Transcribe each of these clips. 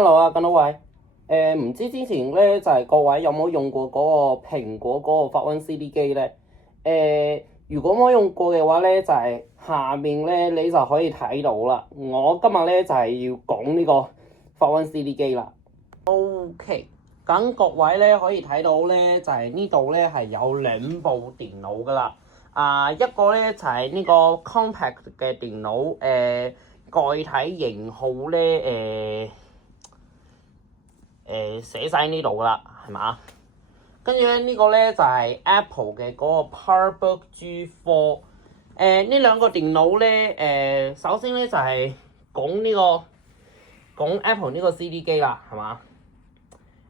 Hello 啊，咁多位，唔知之前咧就係、各位有冇用過嗰個蘋果嗰個發溫 CD 機咧？如果冇用過嘅話咧，就係、下面咧你就可以睇到啦。我今日咧就係、要講呢個發溫 CD 機啦。OK，咁各位咧可以睇到咧，就係、呢度咧係有兩部電腦噶啦。一個咧就係、呢個 compact 嘅電腦，具體型號咧，寫晒呢度啦，係嘛？跟住咧呢個咧就係 Apple 嘅嗰個 PowerBook G4。呢兩個電腦咧，首先咧就係講 Apple 呢個 CD 機啦，係嘛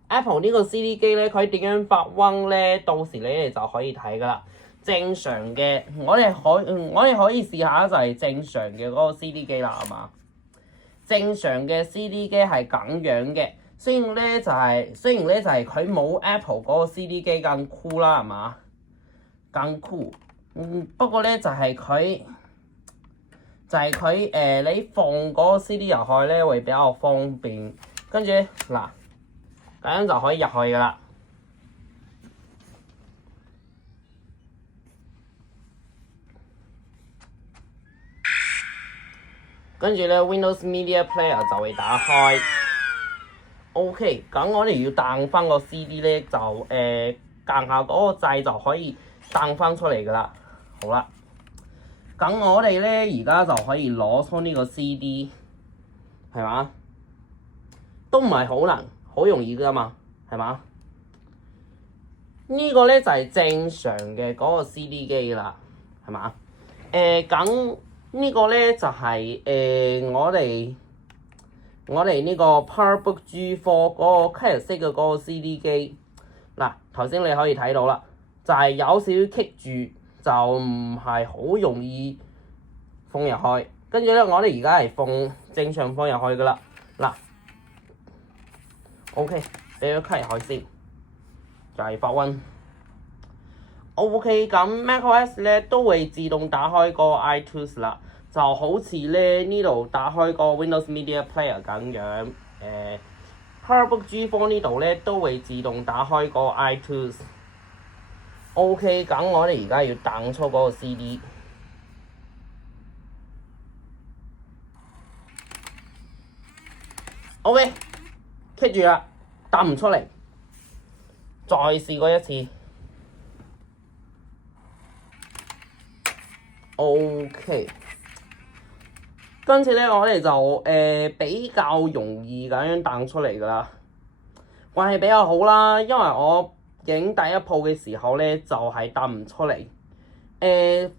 ？Apple 呢個 CD 機咧，佢點樣發溫咧？到時你哋就可以睇噶啦。正常嘅，我哋可以試下就係正常嘅嗰個 CD 機啦，係嘛？正常嘅 CD 機係咁樣嘅。雖然咧就係佢冇 Apple 嗰個 CD 機咁酷啦，係嘛？咁酷，不過咧就係佢你放嗰個 CD 入去咧會比較方便。跟住嗱，咁樣就可以入去噶啦。跟住咧 Windows Media Player 就會打開。OK，咁我哋要彈翻個 CD 咧，就撳下嗰個掣就可以彈翻出嚟噶啦。好啦，咁我哋咧而家就可以攞出呢個 CD， 係嘛？都唔係好難，好容易噶嘛，係嘛？呢個咧就係正常嘅嗰個 CD 機啦，係嘛？咁呢個咧就係我哋呢個 PowerBook G4 嗰個 K 色嘅嗰個 CD 機，嗱頭先你可以睇到啦，就係有少少棘住，就唔係好容易放入去。跟住咧，我哋而家係放正常放入去噶啦。嗱 ，OK， 俾佢開入去先，就係發溫。OK， 咁 macOS 咧都會自動打開個 iTunes 啦。就好似咧呢度打開個 Windows Media Player 咁樣，PowerBook G4 呢度咧都會自動打開個 iTunes。OK， 咁我哋而家要彈出嗰個 CD。OK， 棘住啦，彈唔出嚟，再試過一次。OK。跟住咧，我哋就比較容易咁樣彈出嚟噶啦，運氣比較好啦。因為我影第一鋪嘅時候咧，就係彈唔出嚟。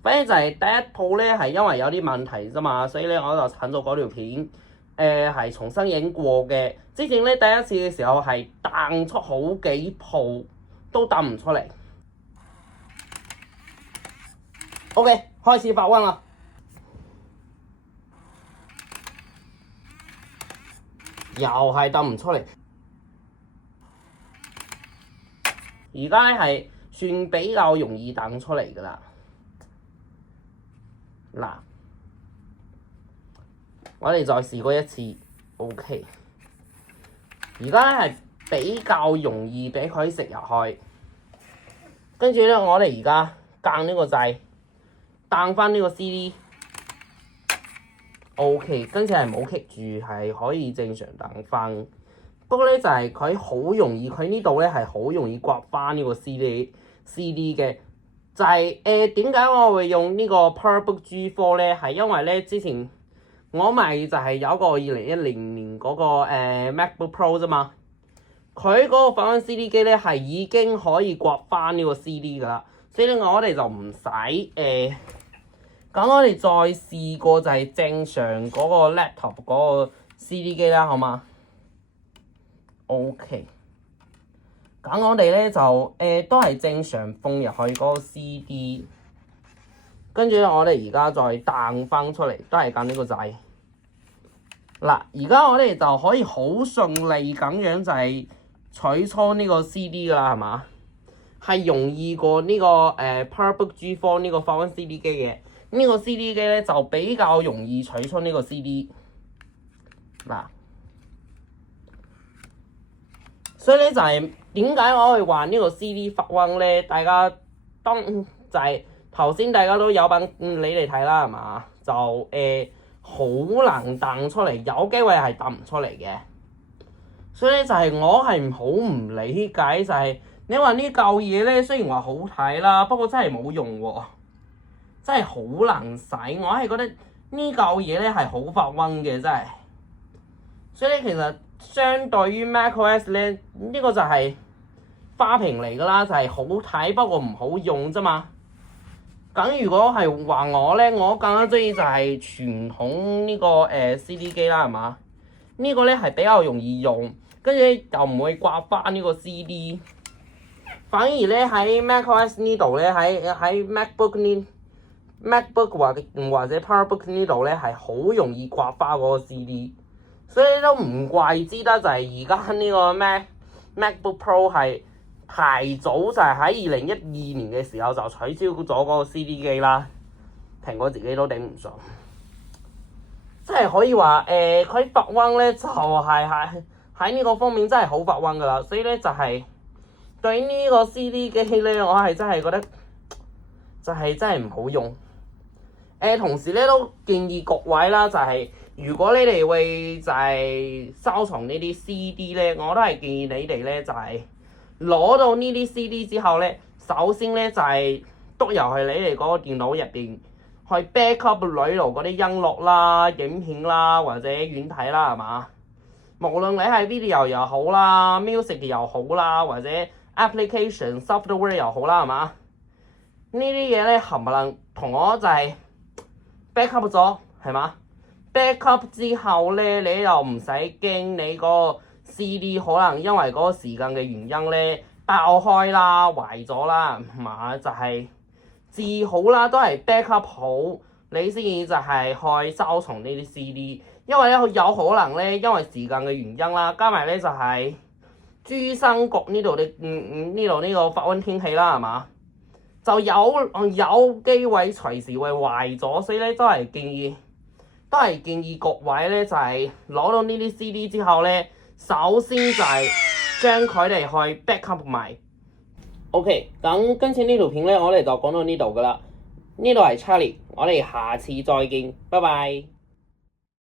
反正就係第一鋪咧，係因為有啲問題啫嘛，所以咧我就鏟咗嗰條片，係重新影過嘅。之前咧第一次嘅時候係彈出好幾鋪都彈唔出嚟。OK， 開始發溫啦。又係彈唔出嚟，而家咧係算比較容易彈出嚟噶啦。嗱，我哋再試過一次 ，OK。而家咧係比較容易俾佢食入去，跟住咧我哋而家撳呢個掣，彈翻呢個 CD。OK， 跟住係冇棘住，係可以正常彈翻。不過咧就係佢好容易，佢呢度咧係好容易刮翻呢個 CD 嘅。就係點解我會用呢個 PowerBook G4 咧？係因為咧之前我咪就係有個2010年嗰個MacBook Pro 啫嘛。佢嗰個發溫 CD 機咧係已經可以刮翻呢個 CD 噶啦，所以咧我哋就唔使咁我哋再試過就係正常嗰個 laptop 嗰個 CD 機啦，好嗎 ？OK， 咁我哋咧就都係正常放入去嗰個 CD， 跟住咧我哋而家再彈翻出嚟，都係撳呢個掣。嗱，而家我哋就可以好順利咁樣就係取出呢個 CD 噶啦，係嘛？係容易過呢個PowerBook G4 呢個發溫 CD 機嘅。呢個 CD 機咧就比較容易取出呢個 CD。嗱，所以咧就係點解我可以話呢個 CD 發瘟咧？大家當就係頭先大家都有品你哋睇啦，係嘛？就好難彈出嚟，有機會係彈唔出嚟嘅。所以咧就係我係好唔理解，就係你話呢嚿嘢咧，雖然話好睇啦，不過真係冇用喎，真係好難使。我係覺得呢嚿嘢咧係好發瘟嘅，真係。所以咧其實相對於 macOS 咧，呢個就係花瓶嚟㗎啦，就係好睇不過唔好用啫嘛。咁如果係話我咧，我更加中意就係傳統呢個CD 機啦，係嘛？呢個咧係比較容易用，跟住又唔會刮翻呢個 CD。反而咧喺 macOS 呢度咧，喺 MacBook 或者 PowerBook 呢度咧係好容易刮花嗰個 CD。所以都唔怪之得就係而家呢個 MacBook Pro 係提早就係喺2012年嘅時候就取消咗嗰個 CD 機啦，蘋果自己都頂唔順，即係可以話佢發瘟咧就係喺呢個方面真係好發瘟㗎啦，所以咧就係對呢個 CD 機咧，我係真係覺得就係真係唔好用。同時咧都建議各位啦，就係如果你哋會就係收藏呢啲 CD 咧，我都係建議你哋咧就係攞到呢啲 CD 之後咧，首先咧就係督入去你哋嗰個電腦入邊，去 backup 裏頭嗰啲音樂啦、影片啦或者軟體啦，係嘛？無論你係 video 又好啦、music 又好啦，或者 application software 又好啦，係嘛？呢啲嘢咧冚唪唥同我就係 backup 咗，係嘛？ backup 之後咧，你又唔使驚你個 CD 可能因為嗰個時間嘅原因咧爆開啦、壞咗啦，嘛就係治好啦，都係 backup 好，你先至就係去收藏呢啲 CD。因為咧有可能咧，因為時間嘅原因啦，加埋咧就係珠三角呢度呢個發瘟天氣啦，係嘛？就有機會隨時會壞咗，所以咧都係建議各位咧就係攞到呢啲 CD 之後咧，首先就係將佢哋去 backup 埋。OK， 咁今次呢條片咧，我哋就講到呢度㗎啦。呢度係 Charlie，我哋下次再見，拜拜。